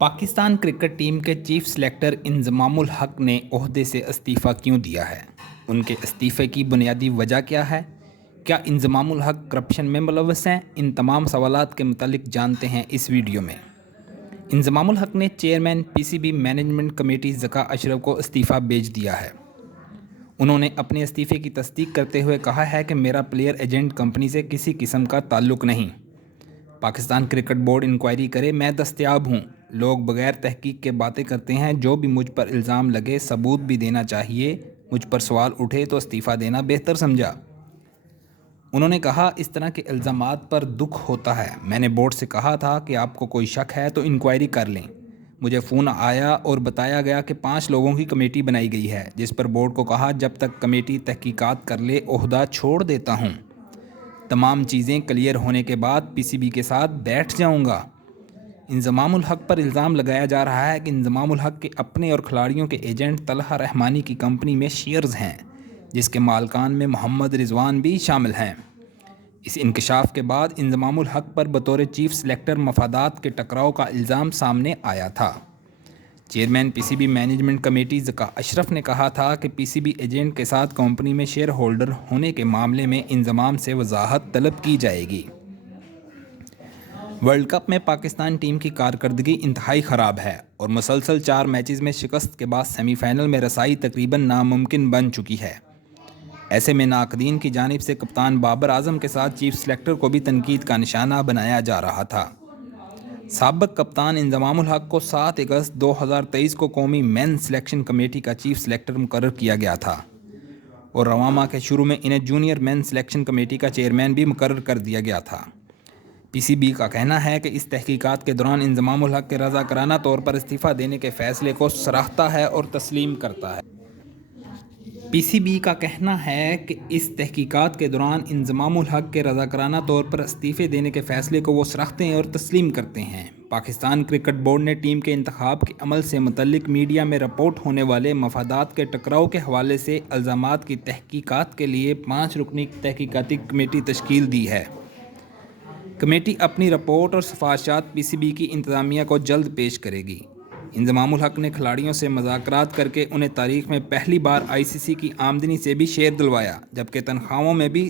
Pakistan cricket team के chief selector Inzamam-ul हक ने ओहदे से इस्तीफ़ा क्यों दिया है? उनके इस्तीफ़े की बुनियादी वजह क्या है? क्या इंजमामुल हक करप्शन में मुलव्वस हैं? इन तमाम सवालात के मुतालिक जानते हैं इस वीडियो में। इंजमामुल हक ने chairman PCB management committee Zaka Ashraf को इस्तीफ़ा भेज दिया है। उन्होंने अपने इस्तीफ़े की तस्दीक करते हुए कहा है कि मेरा प्लेयर एजेंट कंपनी से किसी किस्म का ताल्लुक़ नहीं। पाकिस्तान क्रिकेट बोर्ड इंक्वायरी करे, मैं दस्तयाब हूँ। लोग बगैर तहकीक के बातें करते हैं। जो भी मुझ पर इल्ज़ाम लगे सबूत भी देना चाहिए। मुझ पर सवाल उठे तो इस्तीफ़ा देना बेहतर समझा। उन्होंने कहा, इस तरह के इल्ज़ामात पर दुख होता है। मैंने बोर्ड से कहा था कि आपको कोई शक है तो इंक्वायरी कर लें। मुझे फ़ोन आया और बताया गया कि 5 लोगों की कमेटी बनाई गई है, जिस पर बोर्ड को कहा जब तक कमेटी तहकीकात कर ले ओहदा छोड़ देता हूँ। तमाम चीज़ें क्लियर होने के बाद पीसीबी के साथ बैठ जाऊंगा। इंजमामुल हक पर इल्ज़ाम लगाया जा रहा है कि इंजमामुल हक के अपने और खिलाड़ियों के एजेंट तलहा रहमानी की कंपनी में शेयर्स हैं, जिसके मालकान में मोहम्मद रिजवान भी शामिल हैं। इस इंकशाफ के बाद इंजमामुल हक पर बतौर चीफ सेलेक्टर मफादात के टकराव का इल्ज़ाम सामने आया था। Chairman PCB management committee Zaka Ashraf ने कहा था कि पीसीबी एजेंट के साथ कंपनी में शेयर होल्डर होने के मामले में इंजमाम से वजाहत तलब की जाएगी। वर्ल्ड कप में पाकिस्तान टीम की कारकर्दगी इंतहाई ख़राब है और मुसलसल 4 मैचेस में शिकस्त के बाद सेमीफाइनल में रसाई तकरीबन नामुमकिन बन चुकी है। ऐसे में नाकदीन की जानिब से कप्तान बाबर आजम के साथ चीफ सेलेक्टर को भी तनकीद का निशाना बनाया जा रहा था। साबिक कप्तान इंजमामुल हक को 7 अगस्त 2023 को कौमी मेन सिलेक्शन कमेटी का चीफ सेलेक्टर मुकर्रर किया गया था और रवां माह के शुरू में इन्हें जूनियर मेन सिलेक्शन कमेटी का चेयरमैन भी मुकर्रर कर दिया गया था। पीसीबी का कहना है कि इस तहकीकात के दौरान इंजमामुल हक के रज़ाकाराना तौर पर इस्तीफ़ा देने के फ़ैसले को सराहता है और तस्लीम करता है। पीसीबी का कहना है कि इस तहकीकात के दौरान इंजमामुल हक के रज़ाकाराना तौर पर इस्तीफ़े देने के फ़ैसले को वो सराहते हैं और तस्लीम करते हैं। पाकिस्तान क्रिकेट बोर्ड ने टीम के इंतखाब के अमल से मुतल्लिक मीडिया में रिपोर्ट होने वाले मफादात के टकराव के हवाले से इल्ज़ामात की तहकीकात के लिए 5 रुकनी तहकीकाती कमेटी तश्कील दी है। कमेटी अपनी रिपोर्ट और सिफारिशात पीसीबी की इंतज़ामिया को जल्द पेश करेगी। इंजमामुल हक ने खिलाड़ियों से मुज़ाकरात करके उन्हें तारीख़ में पहली बार आईसीसी की आमदनी से भी शेयर दिलवाया, जबकि तनख्वाहों में भी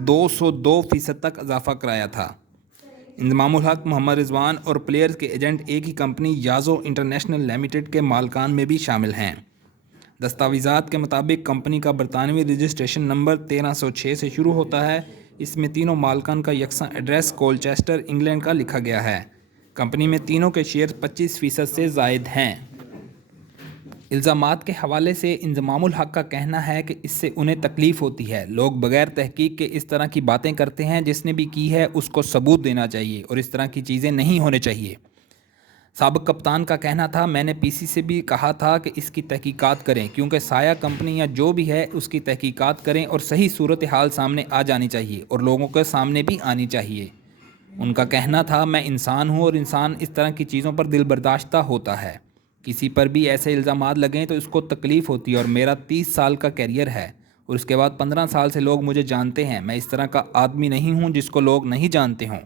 202% तक इजाफा कराया था। इंजमामुल हक, मोहम्मद रिजवान और प्लेयर्स के एजेंट एक ही कंपनी याजो इंटरनेशनल लिमिटेड के मालकान में भी शामिल हैं। दस्तावेज़ात के मुताबिक कंपनी का बरतानवी रजिस्ट्रेशन नंबर 1306 से शुरू होता है। इसमें तीनों मालकान का यकसा एड्रेस कोलचेस्टर इंग्लैंड का लिखा गया है। कंपनी में तीनों के शेयर 25% से ज़ायद हैं। इल्ज़ामात के हवाले से इंजमामुल हक का कहना है कि इससे उन्हें तकलीफ़ होती है। लोग बगैर तहकीक के इस तरह की बातें करते हैं। जिसने भी की है उसको सबूत देना चाहिए और इस तरह की चीज़ें नहीं होने चाहिए। साबिक कप्तान का कहना था, मैंने पीसी से भी कहा था कि इसकी तहकीकात करें, क्योंकि साया कंपनी या जो भी है उसकी तहकीकात करें और सही सूरत हाल सामने आ जानी चाहिए और लोगों के सामने भी आनी चाहिए। उनका कहना था, मैं इंसान हूँ और इंसान इस तरह की चीज़ों पर दिल बर्दाश्ता होता है। किसी पर भी ऐसे इल्ज़ामात लगें तो इसको तकलीफ़ होती है और मेरा 30 साल का कैरियर है और उसके बाद 15 साल से लोग मुझे जानते हैं। मैं इस तरह का आदमी नहीं हूँ जिसको लोग नहीं जानते हों।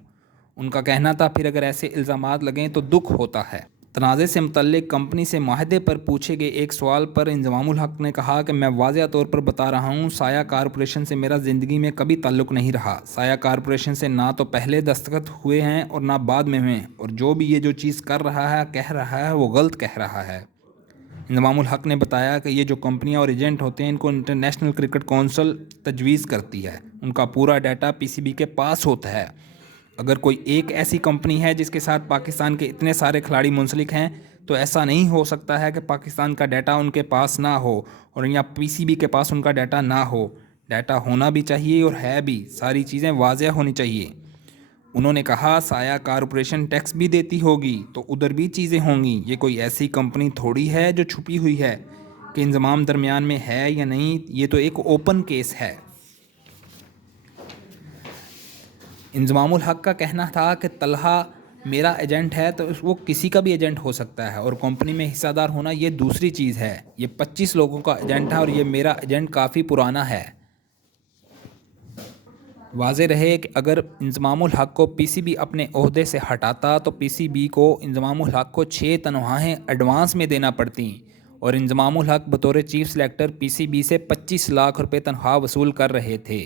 उनका कहना था, फिर अगर ऐसे इल्ज़ामात लगें तो दुख होता है। तनाज़े से मुतल्लिक कंपनी से माहदे पर पूछे गए एक सवाल पर इंजमामुल हक ने कहा कि मैं वाज़ेह तौर पर बता रहा हूँ, साया कारपोरेशन से मेरा ज़िंदगी में कभी ताल्लुक़ नहीं रहा। साया कारपोरेशन से ना तो पहले दस्तखत हुए हैं और ना बाद में हुए, और जो भी ये जो चीज़ कर रहा है, कह रहा है, वो गलत कह रहा है। इंजमामुल हक ने बताया कि ये जो कंपनियां और एजेंट होते हैं, इनको इंटरनेशनल क्रिकेट कौंसिल तजवीज़ करती है। उनका पूरा डाटा पीसीबी के पास होता है। अगर कोई एक ऐसी कंपनी है जिसके साथ पाकिस्तान के इतने सारे खिलाड़ी मुंसलिक हैं, तो ऐसा नहीं हो सकता है कि पाकिस्तान का डाटा उनके पास ना हो और या पीसीबी के पास उनका डाटा ना हो। डाटा होना भी चाहिए और है भी। सारी चीज़ें वाज़ेह होनी चाहिए। उन्होंने कहा, साया कारपोरेशन टैक्स भी देती होगी तो उधर भी चीज़ें होंगी। ये कोई ऐसी कंपनी थोड़ी है जो छुपी हुई है कि इंजमाम दरमियान में है या नहीं। ये तो एक ओपन केस है। इंजमामुल हक का कहना था कि तलहा मेरा एजेंट है तो वो किसी का भी एजेंट हो सकता है और कंपनी में हिस्सेदार होना ये दूसरी चीज़ है। ये 25 लोगों का एजेंट है और ये मेरा एजेंट काफ़ी पुराना है। واضح رہے کہ اگر انضمام الحق کو پی سی بی اپنے عہدے سے ہٹاتا تو پی سی بی کو انضمام الحق کو 6 تنخواہیں ایڈوانس میں دینا پڑتیں اور انضمام الحق بطور چیف سلیکٹر پی سی بی سے 25 لاکھ روپے تنخواہ وصول کر رہے تھے۔